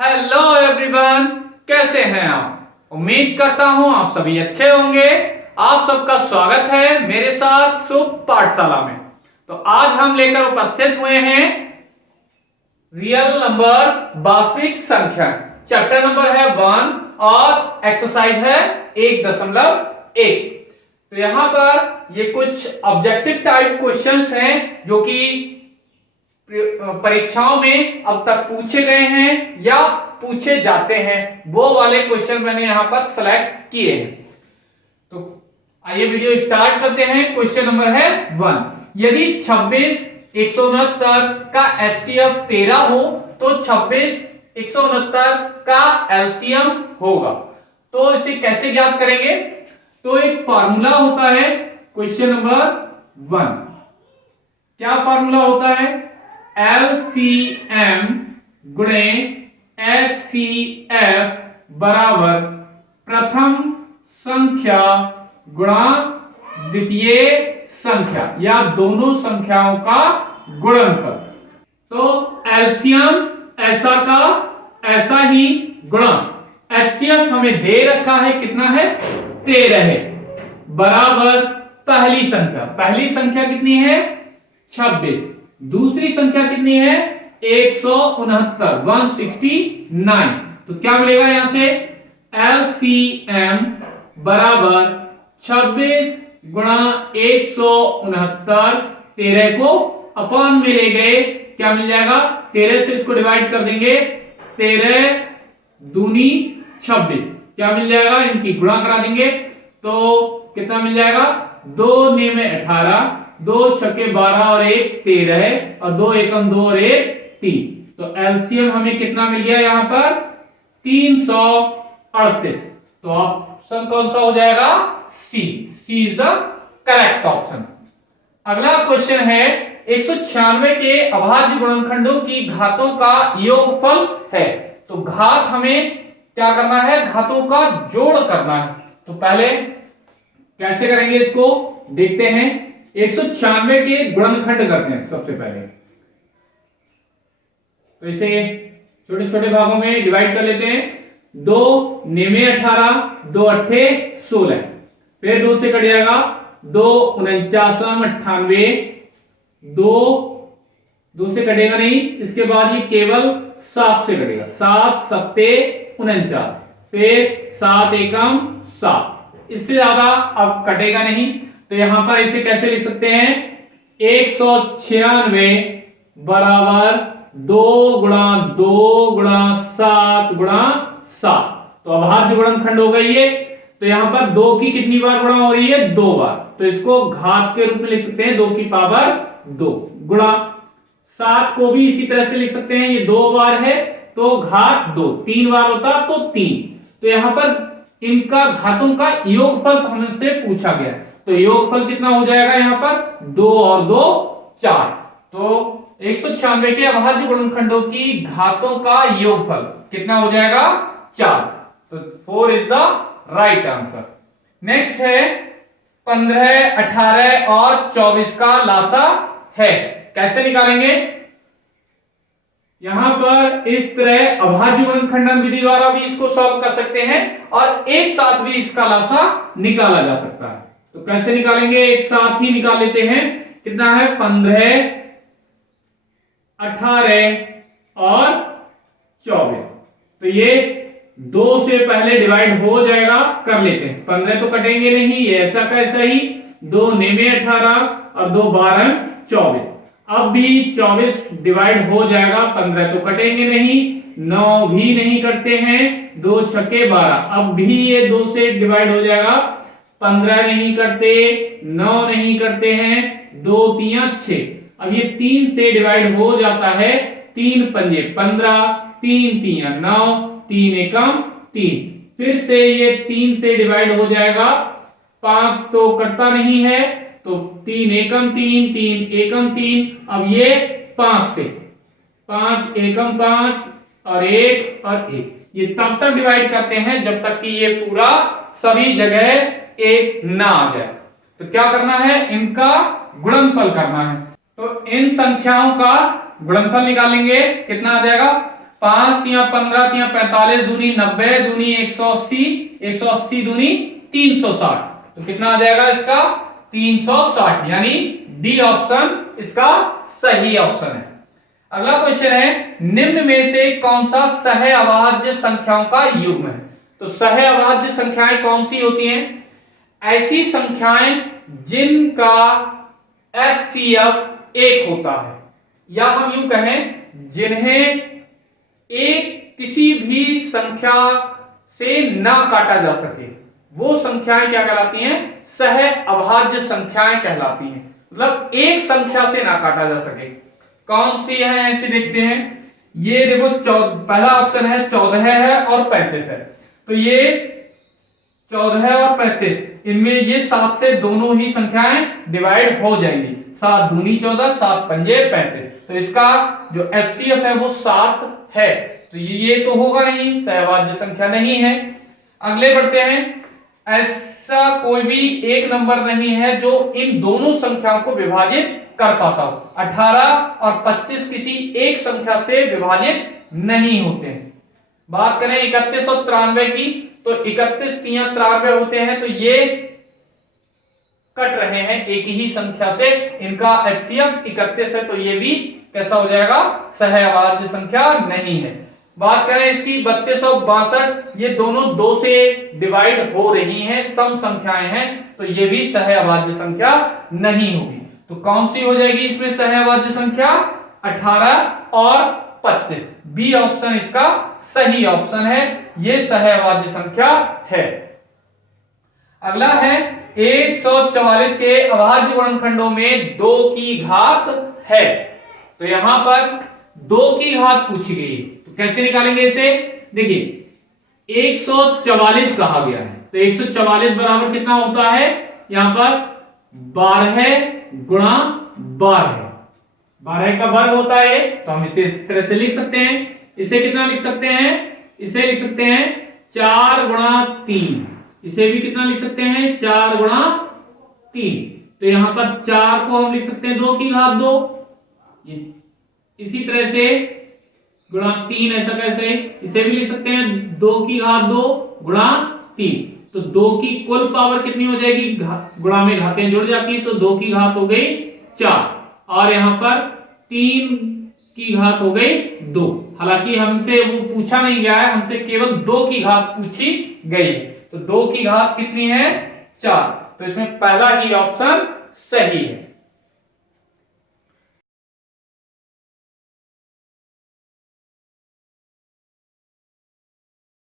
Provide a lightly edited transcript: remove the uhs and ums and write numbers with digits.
Hello everyone, कैसे हैं आप। उम्मीद करता हूं आप सभी अच्छे होंगे। आप सबका स्वागत है मेरे साथ शुभ पाठशाला में। तो आज हम लेकर उपस्थित हुए हैं रियल नंबर वास्तविक संख्या। चैप्टर नंबर है 1 और एक्सरसाइज है 1.1। तो यहां पर ये कुछ ऑब्जेक्टिव टाइप क्वेश्चंस हैं जो कि परीक्षाओं में अब तक पूछे गए हैं या पूछे जाते हैं, वो वाले क्वेश्चन मैंने यहां पर सेलेक्ट किए हैं। तो आइए वीडियो स्टार्ट करते हैं। क्वेश्चन नंबर है 1। यदि 26 169 का एचसीएफ 13 हो तो 26 169 का एलसीएम होगा। तो इसे कैसे ज्ञात करेंगे? तो एक फार्मूला होता है क्वेश्चन नंबर 1। क्या फार्मूला होता है? LCM गुणे HCF बराबर प्रथम संख्या गुणा द्वितीय संख्या या दोनों संख्याओं का गुणनफल। तो एलसीएम ऐसा का ऐसा ही गुणा HCF हमें दे रखा है, कितना है? 13 है, बराबर पहली संख्या कितनी है? 26। दूसरी संख्या कितनी है? 169। तो क्या मिलेगा यहां से? LCM बराबर 26 गुणा 169, 13 को अपॉन में ले गए, क्या मिल जाएगा? 13 से इसको डिवाइड कर देंगे, 13 दूनी 26, क्या मिल जाएगा? इनकी गुणा करा देंगे तो कितना मिल जाएगा? 2 में 18, 2 छक्के 12 और 1 13 है, और 2 एकम 2 और 1 3। तो एलसीएम हमें कितना मिल गया यहां पर? 338। तो ऑप्शन कौन सा हो जाएगा? सी इज द करेक्ट ऑप्शन। अगला क्वेश्चन है 196 के अभाज्य गुणनखंडों की घातों का योगफल है। तो घात हमें क्या करना है? घातों का जोड़ करना है। तो पहले कैसे करेंगे इसको देखते हैं। 196 के गुणनखंड करते हैं सबसे पहले। तो इसे छोटे छोटे भागों में डिवाइड कर लेते हैं। 2 में 18, 2 अट्ठे 16, फिर 2 से कट जाएगा, 2 49 98, 2 से कटेगा नहीं, इसके बाद ये केवल 7 से कटेगा, 7 सत्ते 49, फिर 7 एकम 7, इससे ज्यादा अब कटेगा नहीं। तो यहां पर इसे कैसे लिख सकते हैं? 196 बराबर 2 गुणा 2 गुणा 7 गुणा 7। तो अभाज्य गुणनखंड हो गई ये। तो यहां पर 2 की कितनी बार गुणा हो रही है? 2 बार। तो इसको घात के रूप में लिख सकते हैं 2 की पावर 2 गुणा 7 को भी इसी तरह से लिख सकते हैं, ये 2 बार है तो घात 2, 3 बार होता तो 3। तो यहां पर इनका घातों का योगफल हमसे पूछा गया, तो योगफल कितना हो जाएगा यहां पर? 2 और 2 4। तो 196 के अभाज्य गुणनखंडों की घातों का योगफल कितना हो जाएगा? 4। तो 4 is the right answer. Next है 15, 18 और 24 का लासा है। कैसे निकालेंगे? यहां पर इस तरह अभाज्य गुणनखंडन विधि द्वारा भी इसको सॉल्व कर सकते हैं और एक साथ भी इसका लासा निकाला जा सकता है। तो कैसे निकालेंगे? एक साथ ही निकाल लेते हैं। कितना है? 15, 18 और 24। तो ये 2 से पहले डिवाइड हो जाएगा, कर लेते हैं। 15 तो कटेंगे नहीं, ये ऐसा का ऐसा ही। 2 में 18 और 2 12 24। अब भी 24 डिवाइड हो जाएगा, 15 तो कटेंगे नहीं, 9 भी नहीं करते हैं, 2 छक्के 12। अब भी ये 2 से डिवाइड हो जाएगा, 15 नहीं करते, 9 नहीं करते हैं, 2 3 6। अब ये 3 से डिवाइड हो जाता है, 3 पंजे 15, 3 3 9, 3 एकम 3। फिर से ये 3 से डिवाइड हो जाएगा, 5 तो कटता नहीं है, तो 3 एकम 3, 3 एकम 3। अब ये 5 से 5 एकम 5 और 1 और 1, ये तब तक डिवाइड करते हैं जब तक कि ये पूरा सभी जगह 1 ना आ जाए। तो क्या करना है? इनका गुणनफल करना है। तो इन संख्याओं का गुणनफल निकालेंगे, कितना आ जाएगा? 5 तिया 15 तिया 45 दूनी 90 दूनी 180 180 दूनी 360। तो कितना आ जाएगा इसका 360, यानी डी ऑप्शन इसका सही ऑप्शन है। अगला क्वेश्चन है, निम्न में से कौन सा सहअभाज्य संख्याओं का युग्म है? तो सहअभाज्य संख्याएं कौन सी होती हैं? ऐसी संख्याएं जिनका HCF 1 होता है, या हम यूं कहें जिन्हें एक किसी भी संख्या से ना काटा जा सके, वो संख्याएं क्या कहलाती हैं? सहअभाज्य संख्याएं कहलाती हैं। मतलब एक संख्या से ना काटा जा सके। कौन सी है ऐसे देखते हैं। ये देखो पहला ऑप्शन है 14 है और 35 है। तो ये 14 और 35, इनमें ये 7 से दोनों ही संख्याएं डिवाइड हो जाएंगी। 7 दूनी 14, 7 पंजे 35। तो इसका जो HCF है वो 7 है। तो ये तो होगा ही, सहअभाज्य संख्या नहीं है। अगले बढ़ते हैं, ऐसा कोई भी एक नंबर नहीं है जो इन दोनों संख्याओं को विभाजित कर पाता हो। 18 और 25 किसी एक संख्या से विभाजित नहीं होते हैं। बात करें 31 और 93 की, तो 31 तिया 93 होते हैं, तो ये कट रहे हैं एक ही संख्या से, इनका HCF 31 है, तो ये भी कैसा हो जाएगा? सहअभाज्य संख्या नहीं है। बात करें इसकी 32 और 62, ये दोनों 2 से डिवाइड हो रही हैं, सम संख्याएं हैं, तो ये भी सहअभाज्य संख्या नहीं होगी। तो कौन सी हो जाएगी इसमें सहअभाज्य संख्या? 18 और 25। बी ऑप्शन इसका सही ऑप्शन है, ये सहअभाज्य संख्या है। अगला है 144 के अभाज्य गुणनखंडों में 2 की घात है। तो यहां पर 2 की घात पूछी गई, तो कैसे निकालेंगे इसे? देखिए 144 कहा गया है, तो 144 बराबर कितना होता है? यहां पर 12 गुणा 12, 12 का वर्ग होता है, तो हम इसे इस तरह से लिख सकते हैं। इसे कितना लिख सकते हैं? इसे लिख सकते हैं 4 गुणा 3। इसे भी कितना लिख सकते हैं? 4 गुणा 3। तो यहां पर 4 को हम लिख सकते हैं 2 की घात 2, इसी तरह से गुणा 3, ऐसा कैसे? इसे भी लिख सकते हैं 2 की घात 2 गुणा 3। तो 2 की कुल पावर कितनी हो जाएगी? गुणा में घातें जुड़ जाती हैं, तो 2 की घात हो गई 4, और यहां पर 3 की घात हो गई 2। हालांकि हमसे वो पूछा नहीं गया है, हमसे केवल 2 की घात पूछी गई। तो 2 की घात कितनी है? 4। तो इसमें पहला ही ऑप्शन सही है।